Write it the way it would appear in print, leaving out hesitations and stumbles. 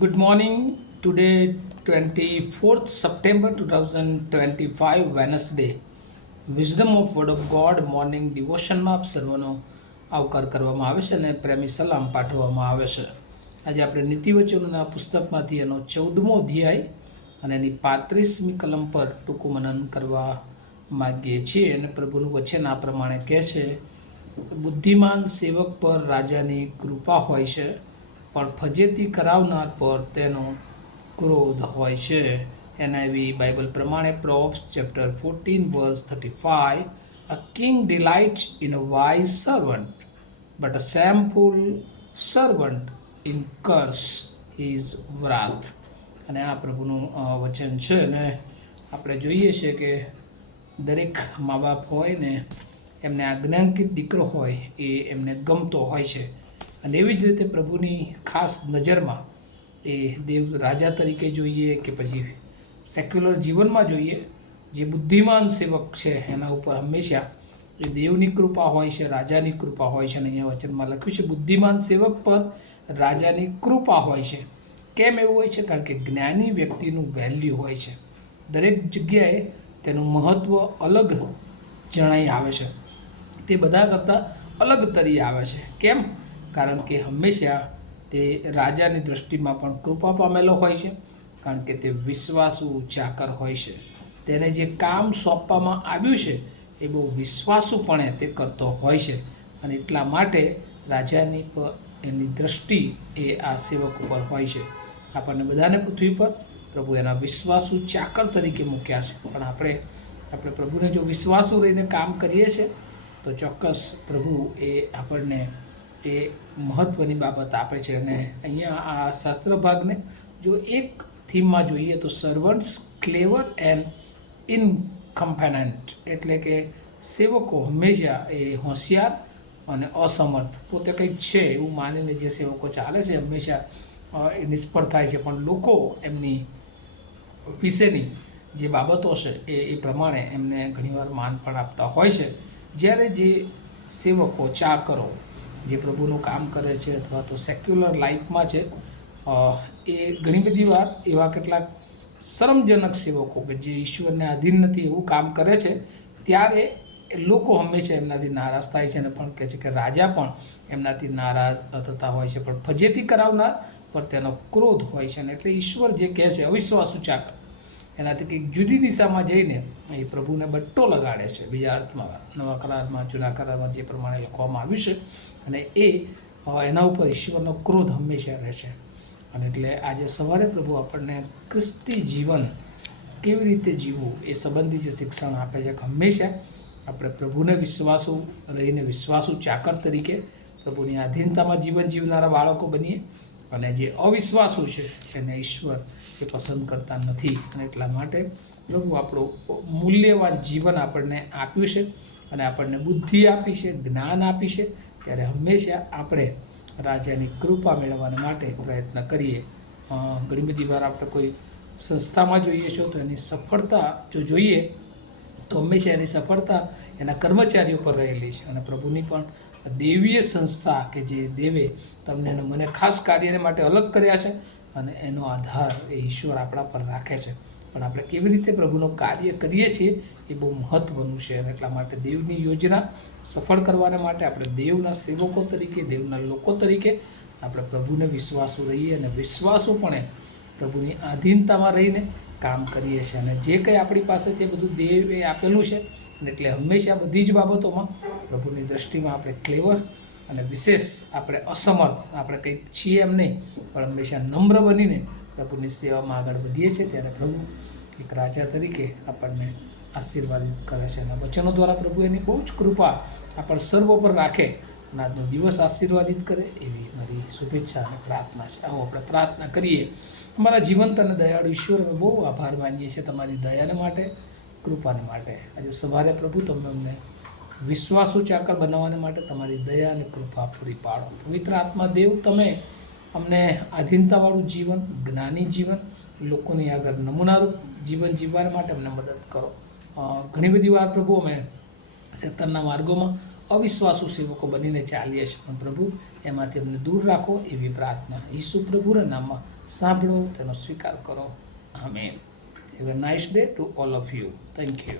Good morning. Today, 24th September 2025, Wednesday. Wisdom of word of God morning ડિવોશનમાં આપ સર્વનો આવકાર કરવામાં આવે છે અને પ્રેમી સલામ પાઠવવામાં આવે છે. આજે આપણે નીતિવચનોના પુસ્તકમાંથી એનો 14મો અધ્યાય અને એની 35મી કલમ પર ટૂંકું મનન કરવા માગીએ છીએ. અને પ્રભુનું વચન આ પ્રમાણે કહે છે, બુદ્ધિમાન સેવક પર રાજાની કૃપા હોય છે, પણ ફજેતી કરાવનાર પર તેનો ક્રોધ હોય છે. એનઆઈવી બાઇબલ પ્રમાણે Proverbs chapter 14 verse 35, a king delights in a wise servant, but a shameful servant incurs his wrath. અને આ પ્રભુનું વચન છે. અને આપણે જોઈએ છીએ કે દરેક મા બાપ હોય ને એમને આજ્ઞાંકિત દીકરો હોય એ એમને ગમતો હોય છે. અને એવી જ રીતે પ્રભુની ખાસ નજરમાં એ દેવ રાજા તરીકે જોઈએ કે પછી સેક્યુલર જીવનમાં જોઈએ, જે બુદ્ધિમાન સેવક છે એના ઉપર હંમેશા એ દેવની કૃપા હોય છે, રાજાની કૃપા હોય છે. અને અહીંયા વચનમાં લખ્યું છે, બુદ્ધિમાન સેવક પર રાજાની કૃપા હોય છે. કેમ એવું હોય છે? કારણ કે જ્ઞાની વ્યક્તિનું વેલ્યુ હોય છે. દરેક જગ્યાએ તેનું મહત્ત્વ અલગ જણાઈ આવે છે. તે બધા કરતાં અલગ તરી આવે છે. કેમ? કારણ કે હંમેશા તે રાજાની દૃષ્ટિમાં પણ કૃપા પામેલો હોય છે, કારણ કે તે વિશ્વાસુ ચાકર હોય છે. તેને જે કામ સોંપવામાં આવ્યું છે એ બહુ વિશ્વાસુપણે તે કરતો હોય છે. અને એટલા માટે રાજાની પર એની દૃષ્ટિ એ આ સેવક ઉપર હોય છે. આપણને બધાને પૃથ્વી પર પ્રભુ એના વિશ્વાસુ ચાકર તરીકે મૂક્યા છે. પણ આપણે પ્રભુને જો વિશ્વાસુ રહીને કામ કરીએ છીએ તો ચોક્કસ પ્રભુ એ આપણને એ મહત્ત્વની બાબત આપે છે. અને અહીંયા આ શાસ્ત્ર ભાગને જો એક થીમમાં જોઈએ તો સર્વન્ટ્સ ક્લેવર એન્ડ ઇનકમ્પેનન્ટ, એટલે કે સેવકો હંમેશા એ હોશિયાર અને અસમર્થ, પોતે કંઈક છે એવું માનીને જે સેવકો ચાલે છે હંમેશા એ નિષ્ફળ થાય છે. પણ લોકો એમની વિશેની જે બાબતો છે એ પ્રમાણે એમને ઘણીવાર માન પણ આપતા હોય છે. જ્યારે જે સેવકો ચાકરો જે પ્રભુનું કામ કરે છે અથવા તો સેક્યુલર લાઈફમાં છે, એ ઘણી બધી વાર એવા કેટલાક શરમજનક સેવકો કે જે ઈશ્વરને આધીન નથી એવું કામ કરે છે, ત્યારે લોકો હંમેશા એમનાથી નારાજ થાય છે અને પણ કહે છે કે રાજા પણ એમનાથી નારાજ થતા હોય છે. પણ ફજેતી કરાવનાર પર તેનો ક્રોધ હોય છે. અને એટલે ઈશ્વર જે કહે છે અવિશ્વાસુ ચાકર એનાથી કંઈક જુદી દિશામાં જઈને એ પ્રભુને બટ્ટો લગાડે છે. બીજા અર્થમાં નવા કરારમાં જૂના કરારમાં જે પ્રમાણે લખવામાં આવ્યું છે. અને એના ઉપર ઈશ્વરનો ક્રોધ હંમેશા રહે છે. અને એટલે આજે સવારે પ્રભુ આપણને ક્રિસ્તી જીવન કેવી રીતે જીવવું એ સંબંધી જે શિક્ષણ આપે છે કે હંમેશા આપણે પ્રભુને વિશ્વાસુ રહીને વિશ્વાસુ ચાકર તરીકે પ્રભુની આધીનતામાં જીવન જીવનારા બાળકો બનીએ. અને જે અવિશ્વાસુ છે એને ઈશ્વર એ પસંદ કરતા નથી. અને એટલા માટે પ્રભુ આપણું મૂલ્યવાન જીવન આપણને આપ્યું છે અને આપણને બુદ્ધિ આપી છે, જ્ઞાન આપી છે. ત્યારે હંમેશા આપણે રાજાની કૃપા મેળવવા માટે પ્રયત્ન કરીએ. ઘણી બધી વાર આપણે કોઈ સંસ્થામાં જોઈએ છો તો એની સફળતા જો જોઈએ તો હંમેશા એની સફળતા એના કર્મચારીઓ પર રહેલી છે. અને પ્રભુની પણ દેવીય સંસ્થા કે જે દેવે તમને અને મને ખાસ કાર્યને માટે અલગ કર્યા છે અને એનો આધાર એ ઈશ્વર આપણા પર રાખે છે. પણ આપણે કેવી રીતે પ્રભુનું કાર્ય કરીએ છીએ એ બહુ મહત્ત્વનું છે. અને એટલા માટે દેવની યોજના સફળ કરવાને માટે આપણે દેવના સેવકો તરીકે, દેવના લોકો તરીકે આપણે પ્રભુને વિશ્વાસુ રહીએ અને વિશ્વાસુપણે પ્રભુની આધીનતામાં રહીને કામ કરીએ છીએ. અને જે કંઈ આપણી પાસે છે એ બધું દેવે આપેલું છે. અને એટલે હંમેશા બધી જ બાબતોમાં પ્રભુની દૃષ્ટિમાં આપણે ક્લેવર અને વિશેષ આપણે અસમર્થ, આપણે કંઈક છીએ એમ નહીં, પણ હંમેશા નમ્ર બનીને પ્રભુની સેવામાં આગળ વધીએ છીએ. ત્યારે પ્રભુ એક રાજા તરીકે આપણને આશીર્વાદિત કરે છે. અને વચનો દ્વારા પ્રભુ એની બહુ જ કૃપા આપણ સર્વ પર રાખે અને આજનો દિવસ આશીર્વાદિત કરે એવી મારી શુભેચ્છા અને પ્રાર્થના છે. આવો આપણે પ્રાર્થના કરીએ. અમારા જીવંત અને દયાળુ ઈશ્વર, અમે બહુ આભાર માનીએ છીએ તમારી દયાને માટે, કૃપાને માટે. આજે સવારે પ્રભુ તમે અમને વિશ્વાસુ ચાકર બનાવવાને માટે તમારી દયા અને કૃપા પૂરી પાડો. પવિત્ર આત્મા દેવ, તમે અમને આધીનતાવાળું જીવન, જ્ઞાની જીવન, લોકોની આગળ નમૂનારૂપ જીવન જીવવા માટે અમને મદદ કરો. ઘણી બધી વાર પ્રભુ અમે શેતાનના માર્ગોમાં અવિશ્વાસુ સેવકો બનીને ચાલીએ છીએ, પણ પ્રભુ એમાંથી અમને દૂર રાખો એવી પ્રાર્થના ઈસુ પ્રભુના નામમાં સાંભળો, તેનો સ્વીકાર કરો. Amen. Have a nice day to all of you. Thank you.